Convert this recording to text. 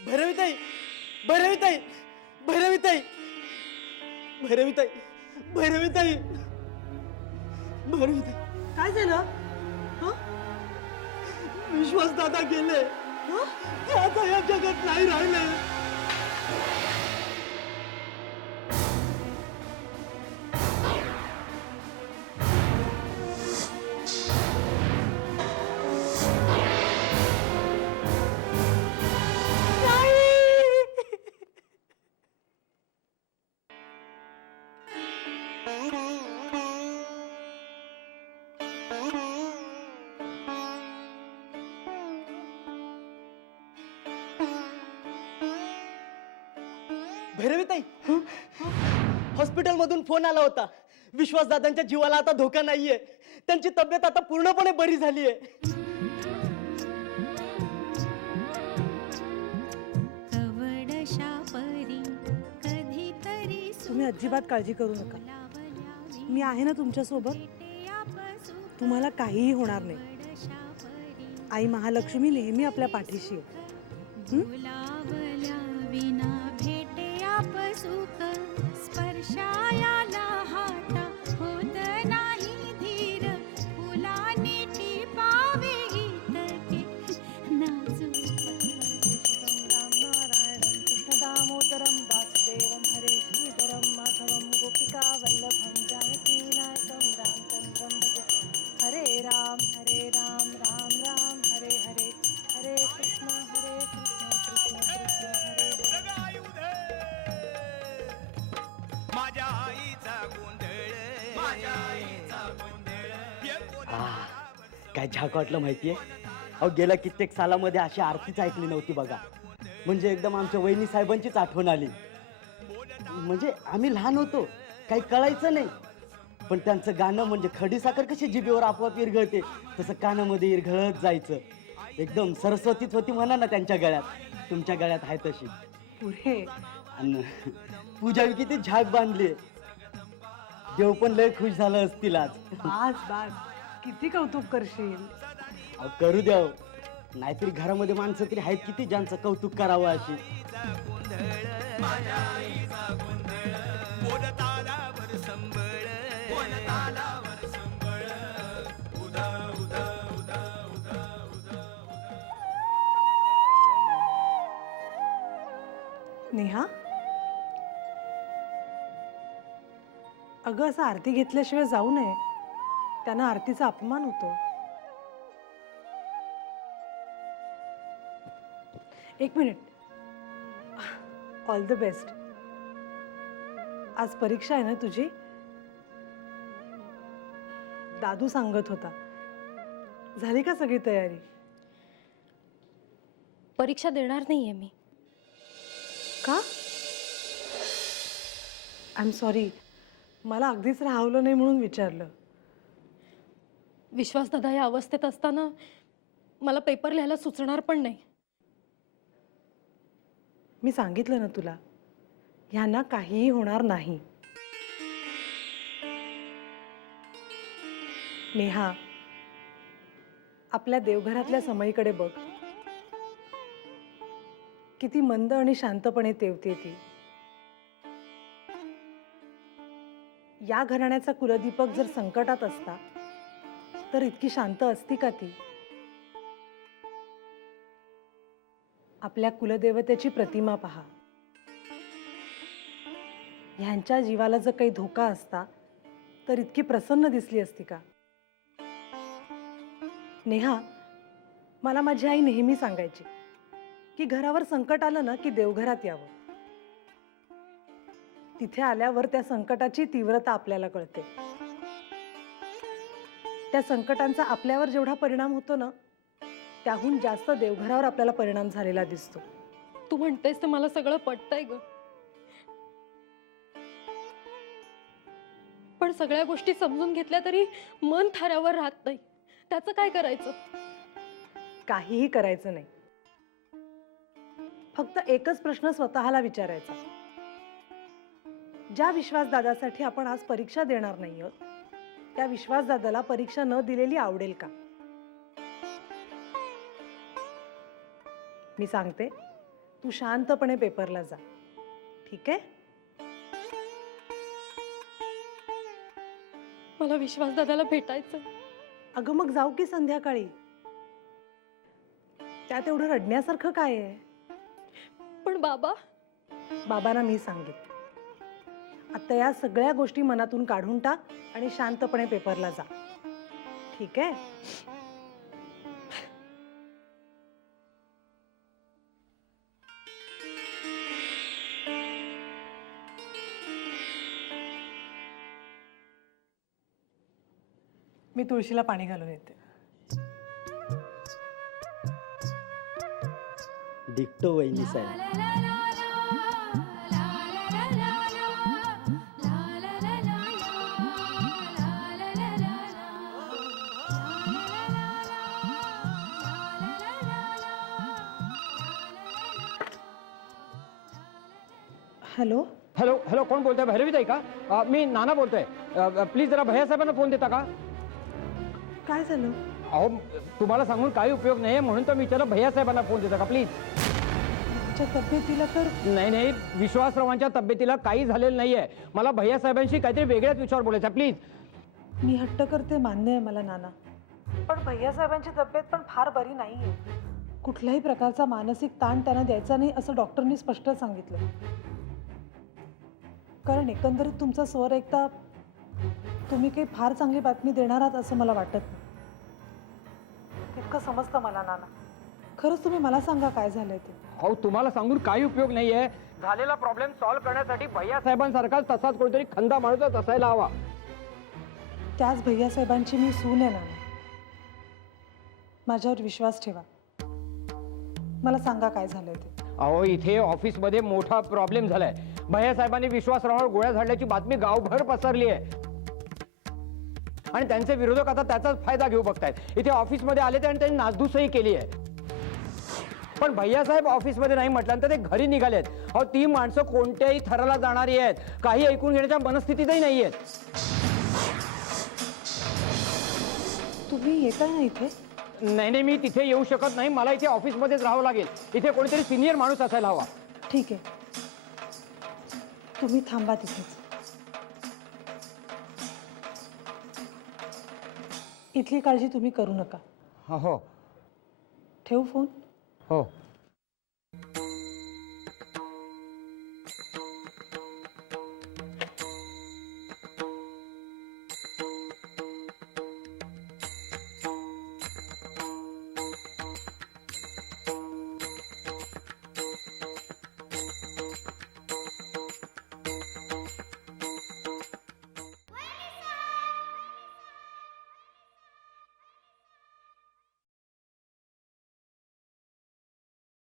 भैरवीताई, भैरवीताई, भैरवीताई, भैरवीताई, भैरवीताई, भैरवीताई. काय झालं? विश्वास दादा गेले. ते आता या जगात नाही राहिले. भैरवीताई, हॉस्पिटल मधून फोन आला होता. विश्वास दादांच्या जीवाला आता धोका नाहीये. त्यांची तब्येत आता पूर्णपणे बरी झाली आहे. तुम्ही अजिबात काळजी करू नका. मी आहे ना तुमच्या सोबत. तुम्हाला काहीही होणार नाही. आई महालक्ष्मी नेहमी आपल्या पाठीशी आहे. स्पर्शायाला हाता होत नाही धीर फुलांनी टिपावे गीतके नाचू. दामोदरम वासुदेवम हरे श्रीधरम माधवम गोपिका वल्लभम जानकी नायकम रामचंद्रम भजे. हरे राम राम राम हरे हरे हरे कृष्ण कृष्ण कृष्ण हरे हरे. माझ्या आईचा गोंधळ काय झाक वाटलं माहितीये? अहो गेल्या कित्येक सालामध्ये अशी आरतीच ऐकली नव्हती बघा. म्हणजे एकदम आमच्या वहिनी साहेबांचीच आठवण आली. म्हणजे आम्ही लहान होतो, काही कळायचं नाही, पण त्यांचं गाणं म्हणजे खडीसाखर कशी जिभेवर आपोआप इरघळते तसं कानामध्ये इरघळत जायचं. एकदम सरस्वतीच होती म्हणा ना त्यांच्या गळ्यात. तुमच्या गळ्यात आहे तशी. पुढे आणि पूजा किती झाक बांधली. देव पण लय खुश झालं असतील आज. बास बास, किती कौतुक करशील. अहो करू द्या. नाहीतरी घरामध्ये माणसं तरी आहेत किती ज्यांचं कौतुक करावं अशी. नेहा, अगं असं आरती घेतल्याशिवाय जाऊ नये. त्यानं आरतीचा अपमान होतो. एक मिनिट. All the best. आज परीक्षा आहे ना तुझी? दादू सांगत होता. झाली का सगळी तयारी? परीक्षा देणार नाहीये मी. का? I am sorry. मला अगदीच राहवलं नाही म्हणून विचारलं. विश्वासदादा या अवस्थेत असताना मला पेपर लिहायला सुचणार पण नाही. मी सांगितलं ना तुला, ह्यांना काहीही होणार नाही. नेहा, आपल्या देवघरातल्या समईकडे बघ. किती मंद आणि शांतपणे तेवते ती. या घराण्याचा कुलदीपक जर संकटात असता तर इतकी शांत असती का ती? आपल्या कुलदेवतेची प्रतिमा पहा. ह्यांच्या जीवाला जर काही धोका असता तर इतकी प्रसन्न दिसली असती का? नेहा, मला माझी आई नेहमी सांगायची की घरावर संकट आलं ना की देवघरात यावं. तिथे आल्यावर त्या संकटाची तीव्रता आपल्याला कळते. त्या संकटांचा आपल्यावर जेवढा परिणाम होतो ना, त्याहून जास्त देवघरावर आपल्याला परिणाम झालेला दिसतो. तू म्हणतेस ते मला सगळं पटतंय ग, पण सगळ्या गोष्टी समजून घेतल्या तरी मन थाऱ्यावर राहत नाही. त्याचं काय करायचं? काहीही करायचं नाही. फक्त एकच प्रश्न स्वतःला विचारायचा. ज्या विश्वासदादासाठी आपण आज परीक्षा देणार नाही आहोत, त्या विश्वासदादाला परीक्षा न दिलेली आवडेल का? मी सांगते, तू शांतपणे पेपरला जा, ठीक आहे? मला विश्वास दादाला भेटायचं. अगं मग जाऊ की संध्याकाळी. त्यात एवढं रडण्यासारखं काय आहे? पण बाबा, बाबांना मी सांगितलं, आता या सगळ्या गोष्टी मनातून काढून टाक आणि शांतपणे पेपरला जा, ठीक आहे? मी तुळशीला पाणी घालून येते. डिक्टो वहिनी साहेब. हॅलो, हॅलो हॅलो, कोण बोलतोय? भैरवी ताई का? मी नाना बोलतोय. प्लीज जरा भैया साहेबांना फोन देता का? काय झालं? अहो, तुम्हाला सांगून काही उपयोग नाही म्हणून तर मी विचारलं, भैया साहेबांना फोन देता का प्लीज? तुमच्या तब्येतीला तर नाही नाही, विश्वासरावांच्या तब्येतीला काही झालेलं नाहीये. मला भैया साहेबांशी काहीतरी वेगळ्याच विचार बोलायचा, प्लीज. मी हट्ट करते, मान्य आहे मला नाना, पण भैयासाहेबांची तब्येत पण फार बरी नाही आहे. कुठल्याही प्रकारचा मानसिक ताण त्यांना द्यायचा नाही असं डॉक्टरनी स्पष्ट सांगितलं. कारण एकंदरीत तुमचा स्वर ऐकता तुम्ही काही फार चांगली बातमी देणार आहात असं मला वाटत नाही. इतकं समजतं मला नाना. खरंच तुम्ही मला सांगा काय झालंय ते. अहो, तुम्हाला सांगून काही उपयोग नाहीये. झालेला प्रॉब्लेम सॉल्व्ह करण्यासाठी भैया साहेबांसारखाच तसाच कोणीतरी खंदा माणूसच असायला हवा. त्याच भैयासाहेबांची मी सून आहे नाना. माझ्यावर विश्वास ठेवा. मला सांगा काय झालंय ते. अहो, इथे ऑफिसमध्ये मोठा प्रॉब्लेम झालाय. भैया साहेबांनी विश्वासरावावर गोळ्या झाडल्याची बातमी गावभर पसरली आहे आणि त्यांचे विरोधक आता त्याचाच फायदा घेऊ बघतायत. इथे ऑफिसमध्ये आले ते आणि त्यांनी नासधूसही केली आहे. पण भैयासाहेब ऑफिसमध्ये नाही म्हटल्यानंतर ते घरी निघालेत. अहो, ती माणसं कोणत्याही थराला जाणारी आहेत, काही ऐकून घेण्याच्या मनस्थितीतही नाही आहेत. तुम्ही येताय ना इथे? नाही नाही, मी तिथे येऊ शकत नाही. मला इथे ऑफिसमध्येच राहावं लागेल. इथे कोणीतरी सिनियर माणूस असायला हवा. ठीक आहे, तुम्ही थांबा तिथेच. इथली काळजी तुम्ही करू नका. हो ठेवू फोन? हो.